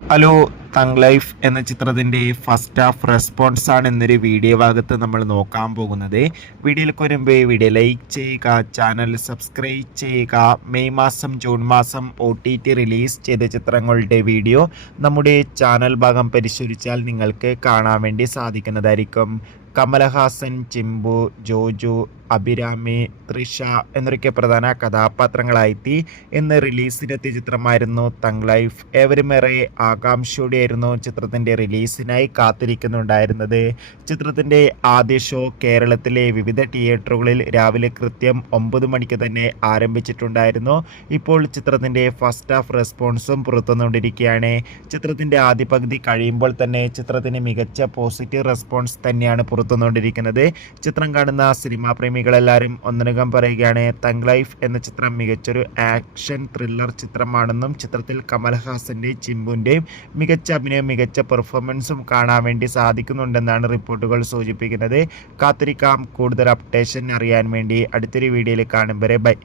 Hello. തങ് life എന്ന ചിത്രത്തിൻ്റെ first half response ആണ് എന്നൊരു വീഡിയോ ഭാഗത്ത് നമ്മൾ നോക്കാൻ പോകുന്നത്. വീഡിയോയിലേക്ക് വരുമ്പോൾ വീഡിയോ ലൈക്ക് ചെയ്യുക, ചാനൽ സബ്സ്ക്രൈബ് ചെയ്യുക. മെയ് മാസം ജൂൺ മാസം OTT റിലീസ് ചെയ്ത ചിത്രങ്ങളുടെ വീഡിയോ നമ്മുടെ ചാനൽ ഭാഗം പരിശോധിച്ചാൽ നിങ്ങൾക്ക് കാണാൻ വേണ്ടി സാധിക്കുന്നതായിരിക്കും. കമലഹാസൻ, ചിമ്പു, ജോജു, അഭിരാമി, തൃഷ എന്നൊക്കെ പ്രധാന കഥാപാത്രങ്ങളായി ഇന്ന് റിലീസിനെത്തിയ ചിത്രമായിരുന്നു തങ് ലൈഫ്. ഏവരുമേറെ ആകാംക്ഷയോടെയായിരുന്നു ചിത്രത്തിൻ്റെ റിലീസിനായി കാത്തിരിക്കുന്നുണ്ടായിരുന്നത്. ചിത്രത്തിൻ്റെ ആദ്യ ഷോ കേരളത്തിലെ വിവിധ തിയേറ്ററുകളിൽ രാവിലെ കൃത്യം 9 മണിക്ക് തന്നെ ആരംഭിച്ചിട്ടുണ്ടായിരുന്നു. ഇപ്പോൾ ചിത്രത്തിൻ്റെ ഫസ്റ്റ് ഹാഫ് റെസ്പോൺസും പുറത്തുവന്നുകൊണ്ടിരിക്കുകയാണ്. ചിത്രത്തിൻ്റെ ആദ്യ പകുതി കഴിയുമ്പോൾ തന്നെ ചിത്രത്തിന് മികച്ച പോസിറ്റീവ് റെസ്പോൺസ് തന്നെയാണ് പുറത്തുവന്നുകൊണ്ടിരിക്കുന്നത്. ചിത്രം കാണുന്ന സിനിമാ പ്രേമികളെല്ലാവരും ഒന്നടങ്കം പറയുകയാണ്, തങ് ലൈഫ് എന്ന ചിത്രം മികച്ചൊരു ആക്ഷൻ ത്രില്ലർ ചിത്രമാണെന്നും ചിത്രത്തിൽ കമൽഹാസൻ്റെയും ചിമ്പുവിൻ്റെയും മികച്ച അഭിനയവും മികച്ച പെർഫോമൻസും കാണാൻ വേണ്ടി സാധിക്കുന്നുണ്ടെന്നാണ് റിപ്പോർട്ടുകൾ സൂചിപ്പിക്കുന്നത്. കാത്തിരിക്കാം കൂടുതൽ അപ്ഡേഷൻ അറിയാൻ വേണ്ടി. അടുത്തൊരു വീഡിയോയിൽ കാണും വരെ ബൈ.